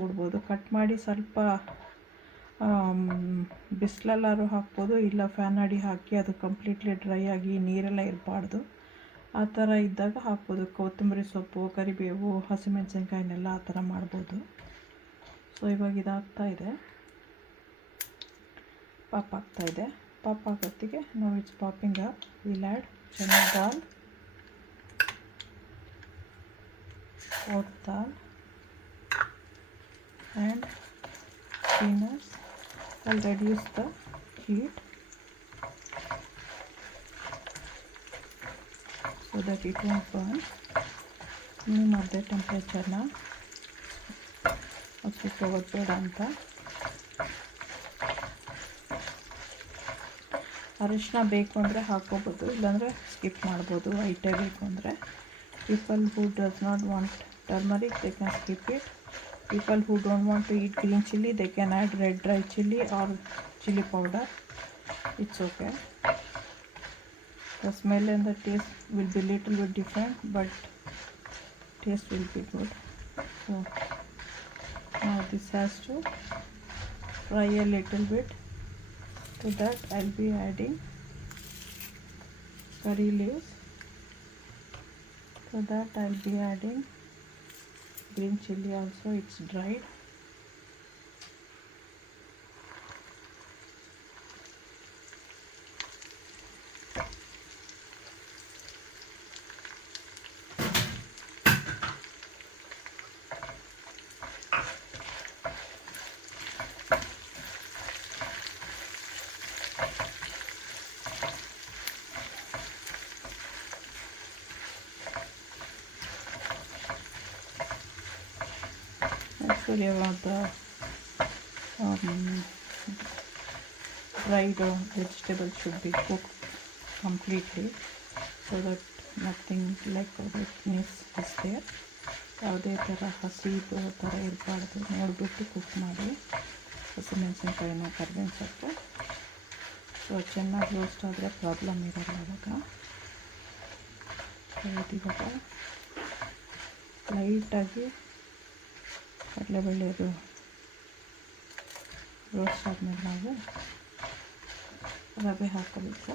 ಬಿಡ್ಬೋದು. ಕಟ್ ಮಾಡಿ ಸ್ವಲ್ಪ ಬಿಸಿಲಲ್ಲಾದ್ರೂ ಹಾಕ್ಬೋದು, ಇಲ್ಲ ಫ್ಯಾನ್ ಅಡಿ ಹಾಕಿ ಅದು ಕಂಪ್ಲೀಟ್ಲಿ ಡ್ರೈ ಆಗಿ ನೀರೆಲ್ಲ ಇರಬಾರ್ದು. ಆ ಥರ ಇದ್ದಾಗ ಹಾಕ್ಬೋದು. ಕೊತ್ತಂಬರಿ ಸೊಪ್ಪು, ಕರಿಬೇವು, ಹಸಿಮೆಣಸಿನ್ಕಾಯಿನೆಲ್ಲ ಆ ಥರ ಮಾಡ್ಬೋದು. ಸೊ ಇವಾಗ ಇದಾಗ್ತಾಯಿದೆ, ಪಾಪ್ ಆಗ್ತಾಯಿದೆ. ಪಾಪ್ ಆಗೋತ್ತಿಗೆ ನಾವು it's popping up. Will add chana dal, oat dal and peanuts. I'll reduce the heat so that it won't burn. ಮಾಡಿದೆ ಟೆಂಪ್ರೇಚರ್ನ ಅಷ್ಟು ಹೋಗೋದು ಅಂತ. ಅರಿಶಿನ ಬೇಕು ಅಂದರೆ ಹಾಕ್ಕೋಬೋದು, ಇಲ್ಲಾಂದರೆ ಸ್ಕಿಪ್ ಮಾಡ್ಬೋದು. ವೈಟೇ ಬೇಕು ಅಂದರೆ. People who does not want turmeric, they can skip it. People who don't want to eat green chili, they can add red dry chili or chili powder. It's okay. The smell and the taste will be little bit different, but taste will be good. So now this has to fry a little bit. To that I'll be adding curry leaves. So that I'll be adding green chili also, it's dried. Actually the dried vegetables should be cooked completely so that nothing like wetness is there. ಯಾವುದೇ ಥರ ಹಸಿದು ಥರ ಇರಬಾರ್ದು, ನೋಡಿಬಿಟ್ಟು ಕುಕ್ ಮಾಡಿ. ಹಸಿಮೆಣಸಿನ್ಕಾಯಿನ, ಕರಿಬೇವಿನ ಸೊಪ್ಪು ಸೊ ಚೆನ್ನಾಗಿ ರೋಸ್ಟ್ ಆದರೆ ಪ್ರಾಬ್ಲಮ್ ಇರೋಲ್ಲ ಅವಾಗ. ಇವಾಗ ಲೈಟಾಗಿ ಕಡಲೆಬೇಳೆದು ರೋಸ್ಟ್ ಆದಮೇಲೆ ನಾವು ರವೆ ಹಾಕಬೇಕು.